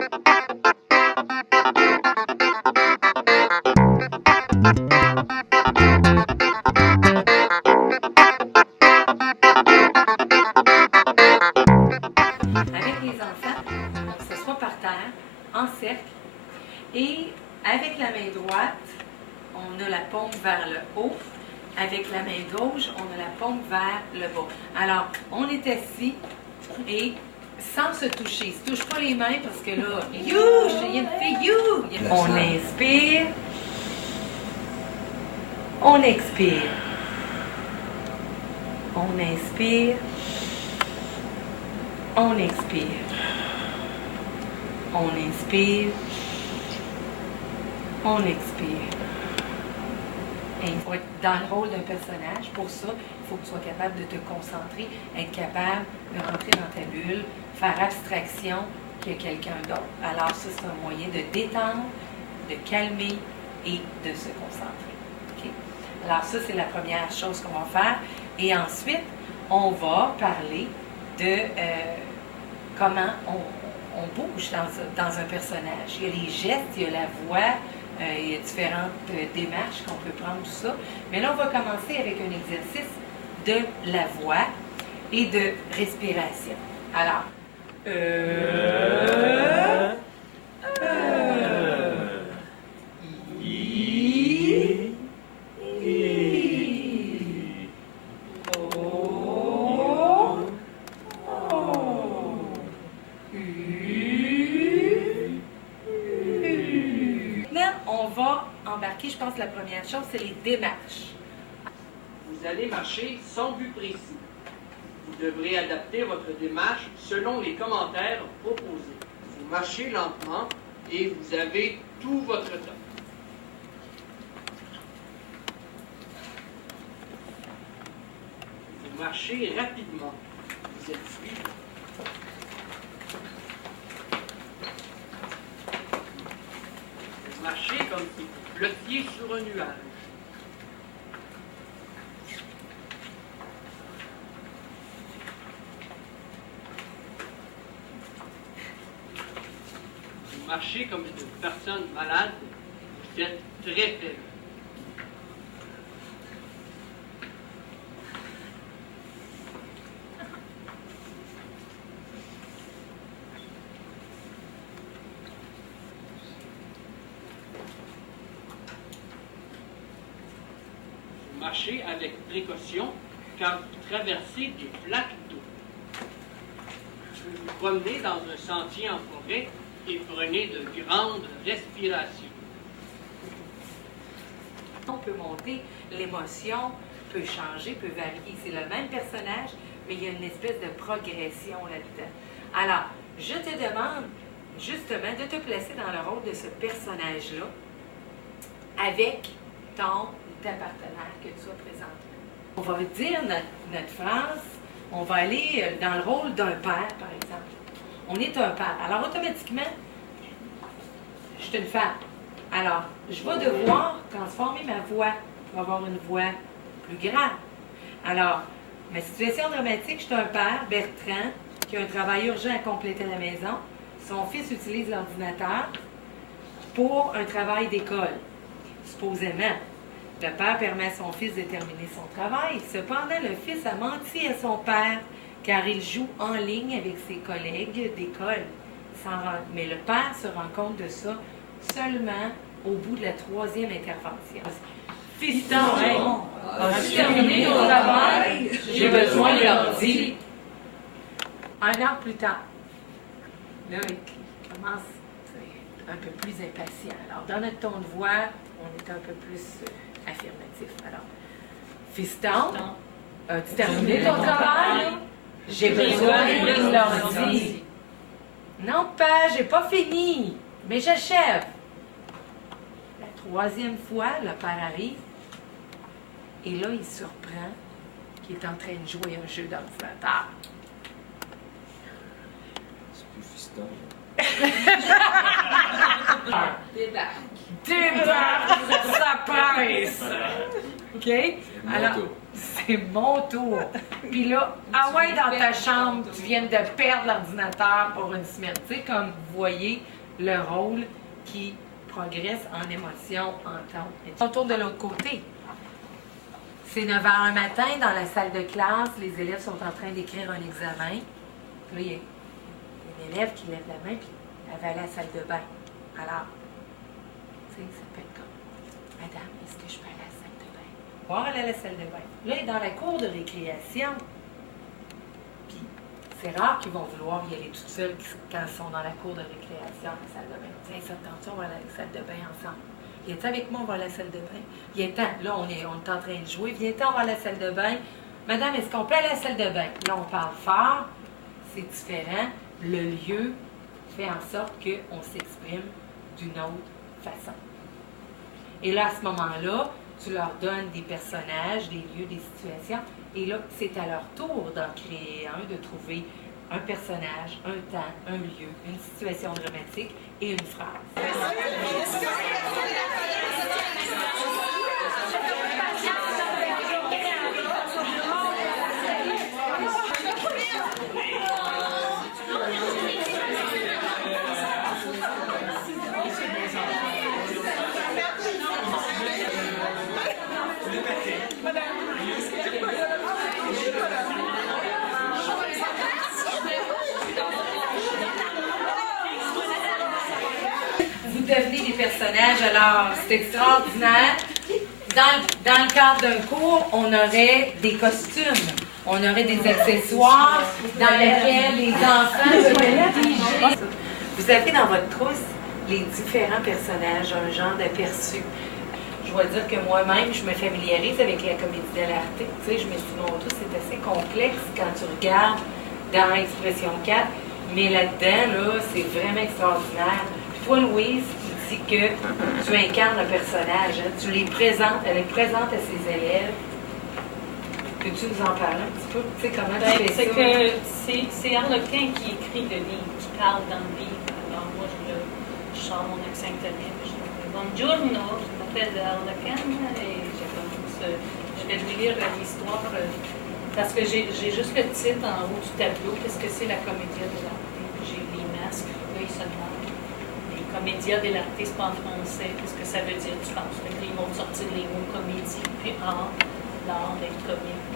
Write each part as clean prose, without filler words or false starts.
Avec les enfants, on s'assoit par terre, en cercle, et avec la main droite, on a la paume vers le haut. Avec la main gauche, on a la paume vers le bas. Alors, on est assis et sans se toucher. Il ne se touche pas les mains parce que là, you, je suis une fille, you. On inspire. On expire. On inspire. On expire. On inspire. On expire. Et il faut être dans le rôle d'un personnage. Pour ça, il faut que tu sois capable de te concentrer, être capable de rentrer dans ta bulle, faire abstraction qu'il y a quelqu'un d'autre. Alors ça, c'est un moyen de détendre, de calmer et de se concentrer. Okay? Alors ça, c'est la première chose qu'on va faire. Et ensuite, on va parler de comment on bouge dans un personnage. Il y a les gestes, il y a la voix, il y a différentes démarches qu'on peut prendre, tout ça. Mais là, on va commencer avec un exercice de la voix et de respiration. Alors, on va embarquer, je pense que la première chose, c'est les démarches. Vous allez marcher sans but précis. Vous devrez adapter votre démarche selon les commentaires proposés. Vous marchez lentement et vous avez tout votre temps. Vous marchez rapidement. Vous êtes suivi. Vous marchez comme si vous flottiez sur un nuage. Vous marchez comme une personne malade. Vous êtes très faible. Marchez avec précaution car vous traversez des flaques d'eau. Vous vous promenez dans un sentier en forêt et prenez de grandes respirations. On peut monter, l'émotion peut changer, peut varier. C'est le même personnage, mais il y a une espèce de progression là-dedans. Alors, je te demande justement de te placer dans le rôle de ce personnage-là avec ta partenaire que tu sois présentement. On va dire notre phrase, on va aller dans le rôle d'un père, par exemple. On est un père. Alors, automatiquement, je suis une femme. Alors, je vais devoir transformer ma voix pour avoir une voix plus grave. Alors, ma situation dramatique, je suis un père, Bertrand, qui a un travail urgent à compléter à la maison. Son fils utilise l'ordinateur pour un travail d'école, supposément. Le père permet à son fils de terminer son travail. Cependant, le fils a menti à son père car il joue en ligne avec ses collègues d'école. Mais le père se rend compte de ça seulement au bout de la 3e intervention. Fiston, as-tu terminé ton travail? J'ai besoin de l'ordi. 1 an plus tard, là, il commence un peu plus impatient. Alors, dans notre ton de voix, on est un peu plus affirmatif. Alors, Fiston, as-tu terminé ton travail? J'ai besoin de l'ordi. Non, père, j'ai pas fini, mais j'achève. La 3e fois, le père arrive, et là, il surprend qu'il est en train de jouer à un jeu d'ordinateur. C'est plus Fiston. Débarque, ça presse. OK? Alors, c'est mon tour. Puis là, ah ouais, dans ta chambre, tu viens de perdre l'ordinateur pour une semaine. Tu sais, comme vous voyez le rôle qui progresse en émotion, en temps. On tourne de l'autre côté. C'est 9 h un matin dans la salle de classe, les élèves sont en train d'écrire un examen. Puis là, il y a une élève qui lève la main, puis elle va aller à la salle de bain. Alors, tu sais, ça peut être comme, Madame, est-ce que je peux aller à la salle de bain? Voir aller à la salle de bain. Là, elle est dans la cour de récréation. Puis, c'est rare qu'ils vont vouloir y aller toutes seules quand ils sont dans la cour de récréation, à la salle de bain. Tiens, ça te tente, on va aller à la salle de bain ensemble. Viens-t'en avec moi, on va à la salle de bain. Viens-t'en, là, on est en train de jouer. Viens-t'en, on va à la salle de bain. Madame, est-ce qu'on peut aller à la salle de bain? Là, on parle fort, c'est différent. Le lieu fait en sorte qu'on s'exprime d'une autre façon. Et là, à ce moment-là, tu leur donnes des personnages, des lieux, des situations. Et là, c'est à leur tour d'en créer un, de trouver un personnage, un temps, un lieu, une situation dramatique et une phrase. Vous devenez des personnages, alors c'est extraordinaire. Dans le cadre d'un cours, on aurait des costumes, on aurait des accessoires dans lesquels les enfants peuvent. Vous avez dans votre trousse les différents personnages, un genre d'aperçu. Je dois dire que moi-même, je me familiarise avec la comédie dell'arte. Tu sais, je me suis dit, mon tout, c'est assez complexe quand tu regardes dans Expression 4, mais là-dedans, là, c'est vraiment extraordinaire. Puis toi, Louise, tu dis que tu incarnes le personnage, hein? Tu les présentes, elle les présente à ses élèves. Peux-tu nous en parler un petit peu? Tu sais, comment tu fais ça? C'est Harlequin qui écrit le livre, qui parle dans le livre. Alors moi, je sors mon accent italien, je dis Buongiorno, je m'appelle Harlequin et je vais lui lire l'histoire parce que j'ai juste le titre en haut du tableau. Qu'est-ce que c'est la commedia dell'arte? J'ai les masques, là ils se demandent. Les commedia dell'arte, c'est pas en français. Qu'est-ce que ça veut dire, tu penses? Ils vont sortir les mots comédie, puis art, l'art d'être comique.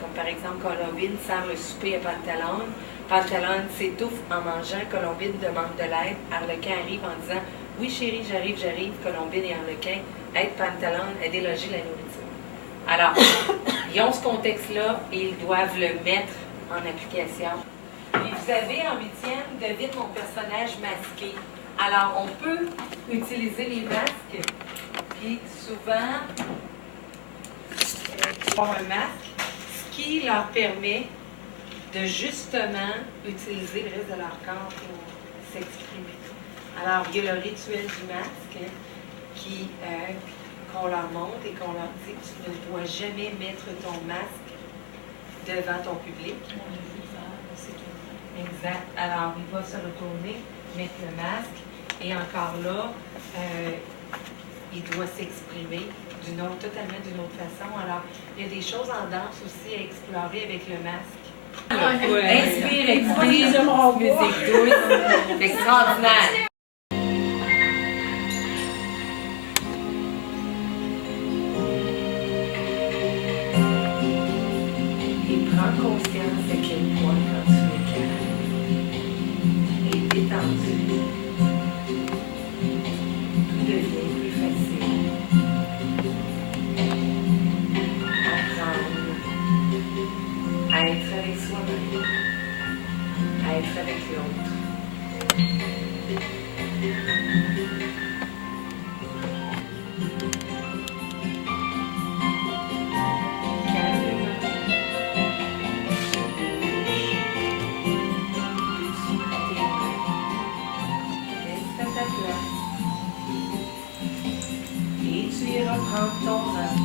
Comme par exemple, Colombine sert le souper à Pantalone. Pantalone s'étouffe en mangeant. Colombine demande de l'aide. Harlequin arrive en disant « Oui, chérie, j'arrive. » Colombine et Harlequin aident Pantalone à déloger la nourriture. Alors, ils ont ce contexte-là et ils doivent le mettre en application. Et vous avez en 8e, devine mon personnage masqué. Alors, on peut utiliser les masques, puis souvent, avoir un masque, ce qui leur permet de justement utiliser le reste de leur corps pour s'exprimer. Alors, il y a le rituel du masque qu'on leur montre et qu'on leur dit que tu ne dois jamais mettre ton masque devant ton public. Exact. Alors, il va se retourner, mettre le masque et encore là, il doit s'exprimer totalement d'une autre façon. Alors, il y a des choses en danse aussi à explorer avec le masque. Inspire, expire, musique douce. C'est extraordinaire. Et prends conscience à quel point quand tu es calme et détendu, tout devient plus facile. À être avec soi-même, à être avec l'autre. Calmement, se bouge, doucement tes mains, reste à ta place. Et tu iras prendre ton âme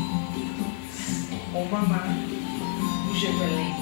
au moment où je te l'ai